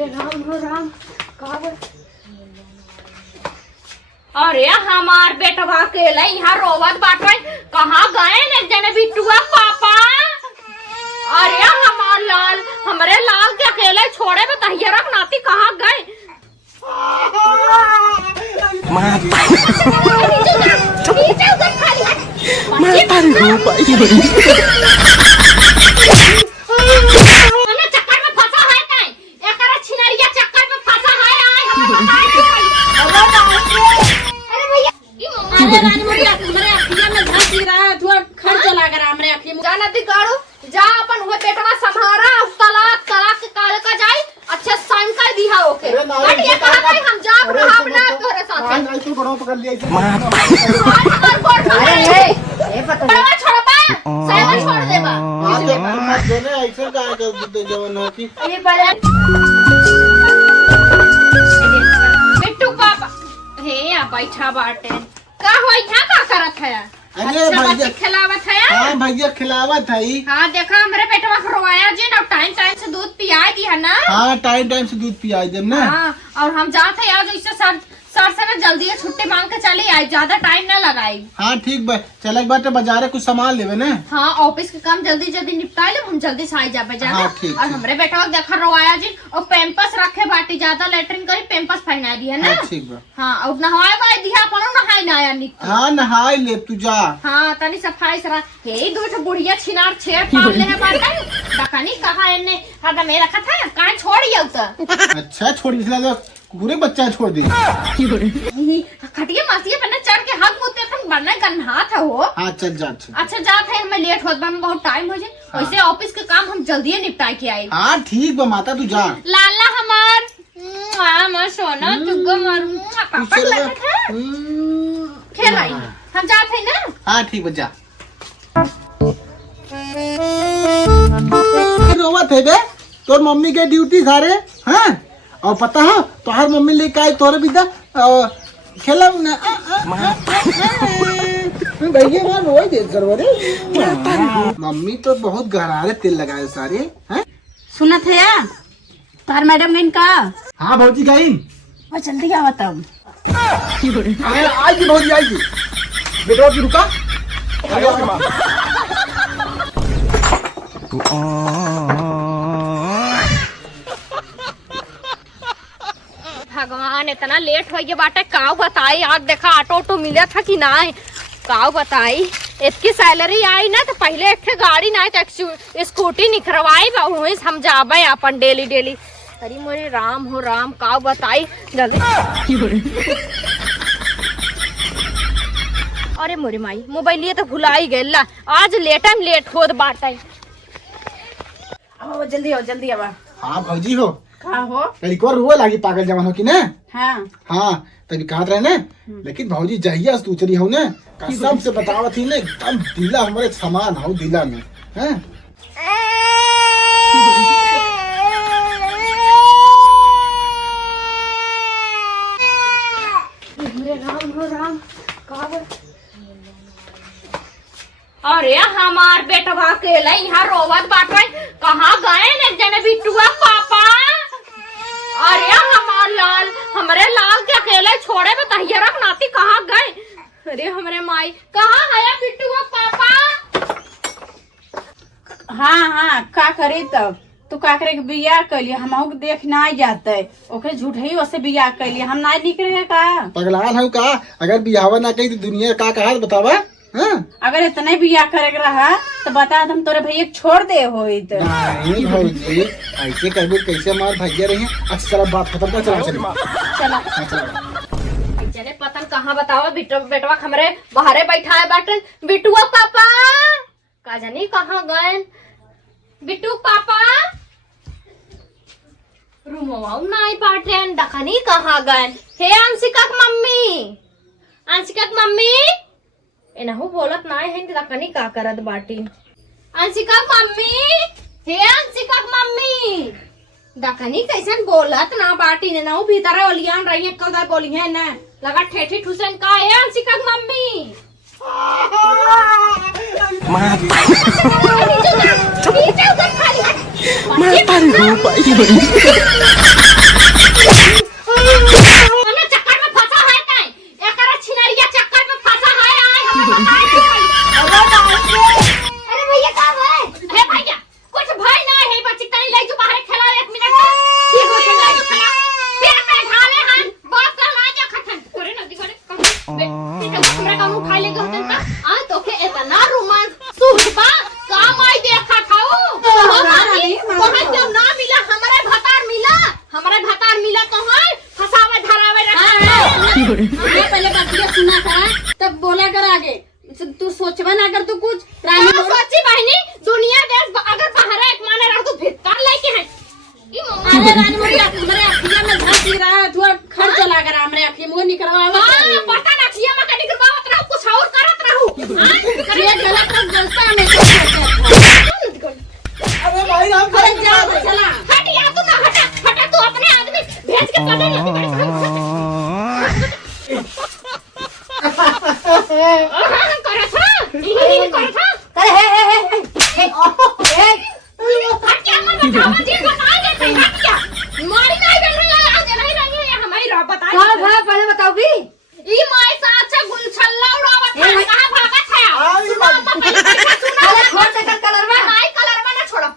राम अरे हमार बेटवा के यहाँ रोवत बाटे कहाँ गए न जने बिट्टुआ पापा। अरे हमार लाल हमरे लाल के अकेले छोड़े में तहिया रख नाती कहाँ गए। जा अपन हुए बेटवा संभारा तलाक तलाक के काल का जाई अच्छा साइन कर दिया ओके बट ये कहां भाई हम जा रहा ना तोरे साथ नहीं तू बड़ो पकड़ लिया ए बड़वा छोड़ पा साइड छोड़ दे बा मत देने ऐसे का कर जवन हो की ये बड़ा बिट्टू पापा हे या बैठा बाटे का होई था का करत है। अरे भैया खिलावत है। हाँ भैया खिलावत है। हाँ देखा हमारे पेटवा खरवाया जी ना टाइम टाइम से दूध पिया दिया ना। हाँ टाइम टाइम से दूध पिया दे ना। हाँ और हम जाते हैं आज इससे सर से ना जल्दी छुट्टी मांग के चली आई ज्यादा टाइम ना लगाई। हाँ ठीक बा चल एक बार बाजार कुछ सामान लेवे ना। हाँ ऑफिस के काम जल्दी जल्दी निपटा ले हम जल्दी से आई जा बाजार। हाँ, ठीक, और हमारे बेटा देखा रवाया जी और पेम्पस रखे बाटी ज्यादा लेटरिन करी पेम्पस पहना दिया ना। हाँ, ठीक बा। हाँ और नहाए वाए दिया अपन नहाए ना आया निक। हाँ नहाए ले तू जा। हाँ तनी सफाई सरा हे दो बुढ़िया छिनार छेड़ पाल ले है बाटा डकानी कहा इनने हदा में रखा था कहां छोड़ियो त। अच्छा छोड़ इसला पूरे बच्चा छोड़ दी खटिया मासिया पन्ना चढ़ के हाथ मुते अपन बनना गन्हा था वो। हाँ चल जा अच्छा जाते हैं हमें लेट होत बा हमें बहुत टाइम हो जाए। हाँ। वैसे ऑफिस के काम हम जल्दी निपटा के आई। हाँ ठीक बा माता तू जा। लाला हमार मैं सोना तुगो मारू पापा लगत है खेल आई हम जाते हैं ना। हाँ ठीक बा जा। रोवत है बे तोर मम्मी के ड्यूटी सारे हाँ और पता है तो हर मम्मी लेके आई तोरे बिदा खेला भैया मार रोई दे जरूर मम्मी तो बहुत गहरारे तेल लगाए सारे हैं। सुना था या तार मैडम गई का। हाँ भौजी गई वो जल्दी आवा तब आएगी भौजी आएगी बेटा की रुका। भगवान इतना लेट हो गया बाटे काव बताई आज देखा ऑटो ऑटो मिला था कि ना काव बताई इसकी सैलरी आई ना तो पहले एक गाड़ी ना तो स्कूटी निखरवाई वही हम जाबे अपन डेली डेली। अरे मोरे राम हो राम काव बताई जल्दी। अरे मोरे माई मोबाइल लिए तो भुला ही गई ला आज लेट होत बाटे। जल्दी आवा। हाँ भौजी हो का हो लड़को रुआ लागी पागल जवान हो कि ना। हाँ हाँ तभी कहा रहे ना लेकिन भौजी जहिया तू चली हो ना कसम से बतावा थी ना एकदम दिला हमारे समान हो दिला में हैं। राम अरे हमार बेटवा के यहाँ रोवत बाटे कहाँ गए न जने बिट्टुआ पापा। अरे हमार लाल हमरे लाल के अकेले छोड़े में तहिया रख नाती कहाँ गए। अरे हमरे माई कहाँ है बिट्टुआ पापा। हाँ का करे तब तू का करे के बियाह कैली हम देख ना जाते ओके झूठ ही वैसे बियाह कैली हम ना निकले का पगलान है का अगर बियाह ना कही तो दुनिया का कहा बतावा। हाँ? अगर इतने बियाह करे रहा तो बता हम तोरे भैया छोड़ दे हो नहीं भौजी ऐसे कहबे कैसे हमार भैया रही है। अच्छा चला बात खत्म कर चला जने पतन कहाँ बतावा बेटवा हमरे बाहरे बैठा है बाटन बिट्टुआ पापा का जानी कहाँ गए बिट्टू पापा रूमवा नहीं बाटे दखनी कहाँ गए। हे अंशिका मम्मी एनहु बोलत ना है दखनी का करत बाटी। अंशिका मम्मी दखनी कैसन बोलत ना बाटी ने ना भीतर ओलियान रही है कल बोली है ना लगा ठेठी ठुसन का है अंशिका मम्मी। माँ सोचबे ना कर तू कुछ रानी क्या सोची बहनी दुनिया देश अगर बाहर एक माने रह तू भीतर लेके है ई अरे रानी मोरी हमरे अखिया में झांकी रहा है थोड़ा खर्च लगा रहा हमरे अखिया में निकलवावा हां पता ना किया मैं कहीं करवावत रहूं कुछ और करत रहूं हां ये गलत गलता हमें अरे भाई हम अरे जा चला हट या तू ना हटा तू अपने आदमी भेज के पता नहीं करे था ये करे था अरे हे हट क्या मत बताओ जी बता देते हट क्या मारी नहीं बन रही है आज नहीं है हमारी रा बता पहले बताओगी ई माय साथ से गुलछल्ला उड़ावत है कहां भागत है आई सुना तो पहले सुना अरे छोड़ से कलर में नहीं कलर में ना छोड़ो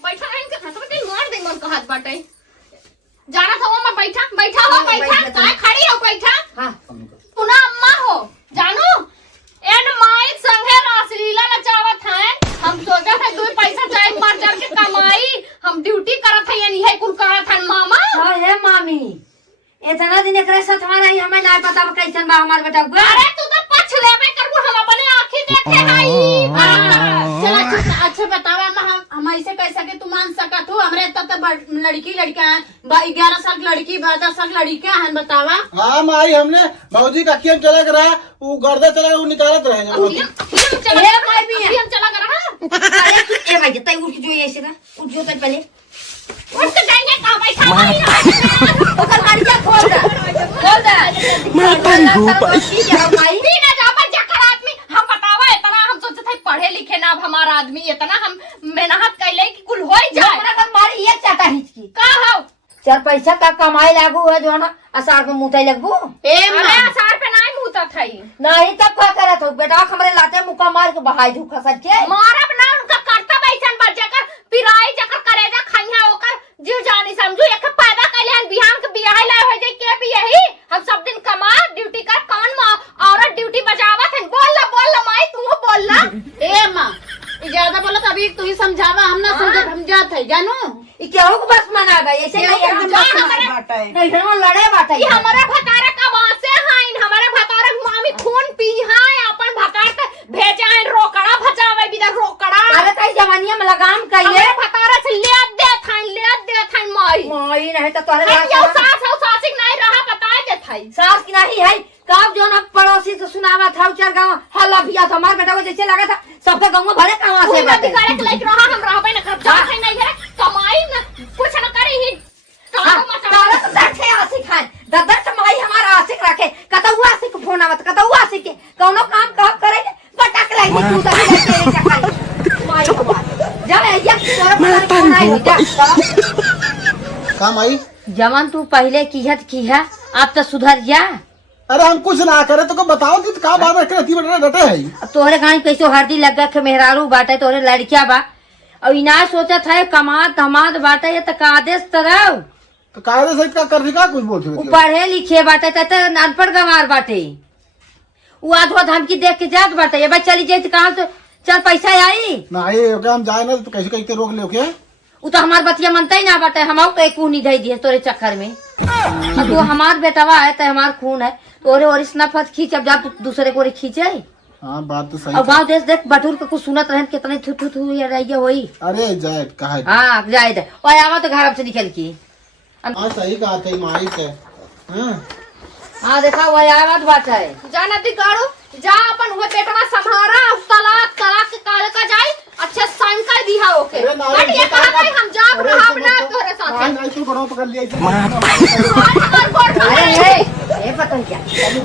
बैठा है इनके हाथ में मार दे मन का हाथ बाटे जाना था वो मैं बैठा हो काय खड़ी हो बैठा हां पुना अम्मा हो जानू एन माय संगे रासलीला नचावत है हम सोचा था दो पैसा चाहे मर जा के कमाई हम ड्यूटी करत है यानी है कुल करत है मामा हां हे मामी इतना दिन एकरे साथ हमारा ही हमें ना पता कैसन बा हमार बेटा अरे तू तो पछ लेबे करबो हम अपने आंखी देखे हई चला अच्छा बतावा हम ऐसे कैसा के तू मान सकत हो हमरे तत लड़की लड़का है 11 साल की लड़की 12 साल की लड़का है बतावा हाँ माई हमने भौजी का किया चला रहा वो गर्दा चला वो निकालत रहे हम चला ए भाई भी है हम चला कर रहा अरे तू ए भाई तई उठ जो ऐसे ना उठ जो तई पहले उठ के जाएंगे का बैठा ओकर गाड़िया खोल दे मैं तारी हो भाई बिना जापर जकर आदमी हम बतावा इतना हम सोचते थे पढ़े लिखे ना अब हमारा आदमी इतना हम मेहनत कैले कि कुल होई जाए हमरा का मारी एक चाटा हिचकी का हो चार पैसा का कमाई लागू है जो ना असार में मुताई लगबो ए अरे असार पे नहीं मुता थई नहीं तब का करत हो बेटा हमरे लाते मुका मार के बहाई धुखा सच के मारब ना उनका कर्तव्य ऐसन बच जाकर पिराई जकर करेजा खइया ओकर जीव जानी समझू एक पैदा कैले बिहान के बियाह लाए हो जाई के भी यही हम सब दिन कमा ड्यूटी कर कौन औरत ड्यूटी बजावत है बोल ला माई तू बोल ला ए मां ज्यादा बोला तभी तू ही समझावा हम ना समझ हम जात है जानू ई केहू को बस मना गए ऐसे नहीं हम नहीं हम लड़े बाटे ये हमारा भतारा का वासे हाइन हमारे भतारा मामी खून पी हाय अपन भतार ते भेजा है रोकड़ा भजावे बिदा रोकड़ा अरे कई जवानिया में लगाम कइले हमारे भतारा से ले दे थाइन माई माई नहीं तो तोरे हम यो सास हो सासिक नहीं रहा बताए दे थाई सास की नहीं है कब जो ना पड़ोसी तो सुनावा था चार गांव हल्ला पिया था हमारे बेटा को जैसे लगा था सबके गांव में भरे कहां से बात करे के लाइक रहा हम रहबे न कर जा है नहीं है कमाई न कुछ न करे ही तारा तो देखे आशिक है दादा कमाई हमारा आशिक रखे कता हुआ आशिक फोन आवत कता हुआ आशिक के कोनो काम कब करेंगे पटक लाई तू तो तेरे चक्कर माई जा या तोरा फोन आई जा काम आई जवान तू पहले की है अब तो सुधर जा अरे हम कुछ ना करे तो को बताओ कि का बात है रहती बड़ा डटे है अब तोहरे गांव कैसे हरदी लग गया मेहरारू बाटे तोहरे लड़किया बा अब इना सोचा था कमात धमात बाटे ये तो आदेश तरह तो कायदे सहित का कर का कुछ बोलते हो पढ़े लिखे बाटे तो अनपढ़ गंवार बाटे वो आधवा धमकी देख के जात बाटे ये बात चली जाए कहाँ से चल पैसा आई ना ये हम जाए ना तो कैसे कैसे रोक ले के वो तो हमार बतिया मनता ही ना बाटे हम कहीं नहीं दे दिए तोरे चक्कर में अब वो हमार बेटवा है तो हमार खून है तोरे और इस नफत खींच अब जा तू दूसरे को खींचे हाँ बात तो सही अब गाँव देश देख बटूर के कुछ सुनत रहे कितने थू थू थू रही होई अरे जाए कहा हाँ जाए और आवा तो घर से निकल की हाँ सही कहा था माई के हाँ देखा वो आवाज बात है जाना दी गाड़ो जा अपन वो बेटवा संभारा तलाक के काल का जाए अच्छे साइन कर दिया ओके अरे ना, बट ये कहा था हम जा रहा ना तोरे साथ नहीं तू बड़ों पकड़ लिया ये पता क्या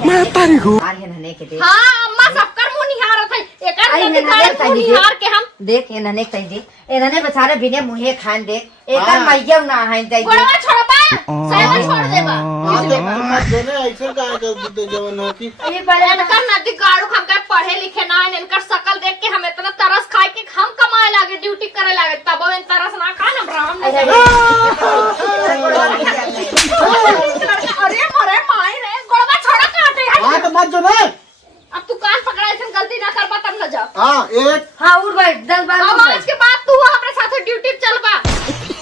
मैं तारी हो आरे नने के देख हां अम्मा सबकर मुंह निहार थे एकर अरे मुंह निहार के हम देख ये नने कह दे ए नने बेचारे बिने मुंहे खान देख एकर मैया ना है दे गोड़वा छोड़बा साइड छोड़ देबा मत देने ऐसे का कर जवान हो की ये बड़े इनकर नदी गाड़ू हम के पढ़े लिखे ना है इनकर शकल देख के हम इतना तरस खाए के हम कमाए लागे ड्यूटी करे लागे तब इन तरस ना खा हम राम अरे मरे माई रे गोड़वा छोड़ा काटे हाँ तो मत जो ना अब तू कान पकड़ा ऐसे गलती ना कर तब न जा हाँ एक हां उड़ भाई 10 बार अब आज के बाद तू हमारे साथ ड्यूटी चलबा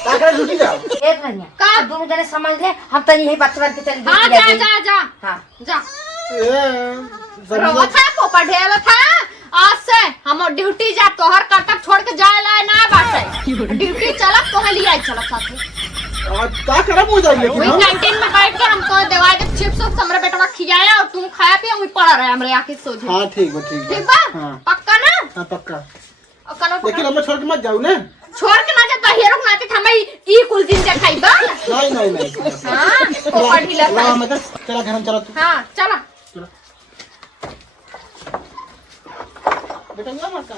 ताकरे ड्यूटी जाओ एक नहीं का दोनों जने समझ ले हम तनी यही बच्चा के चल हां जा हां जा ए रवा था पोपट ढेवा था आज से हम ड्यूटी जा तोहर कर्तव्य छोड़ के जाए लाए ना बाटे ड्यूटी चलत तोहे लिया चलत साथे क्या करब हो जाए लेकिन वही हम कैंटीन में बैठ कर हमको दवाई के चिप्स उप्स हमरे बेटवा खियाया और तुम खाया पिया वही पड़ा रहे हमरे आके सोझे। हाँ ठीक बा ठीक बा हाँ पक्का ना हाँ पक्का। और कनो लेकिन हमें छोड़ के मत जाऊ ना। छोड़ के ना जाता हीरो नाते हमें ई कुल दिन देखाई बा नहीं हां पोपड़ ढीला ला मैं चला घर हम चला तू हां चला बेटा ना मत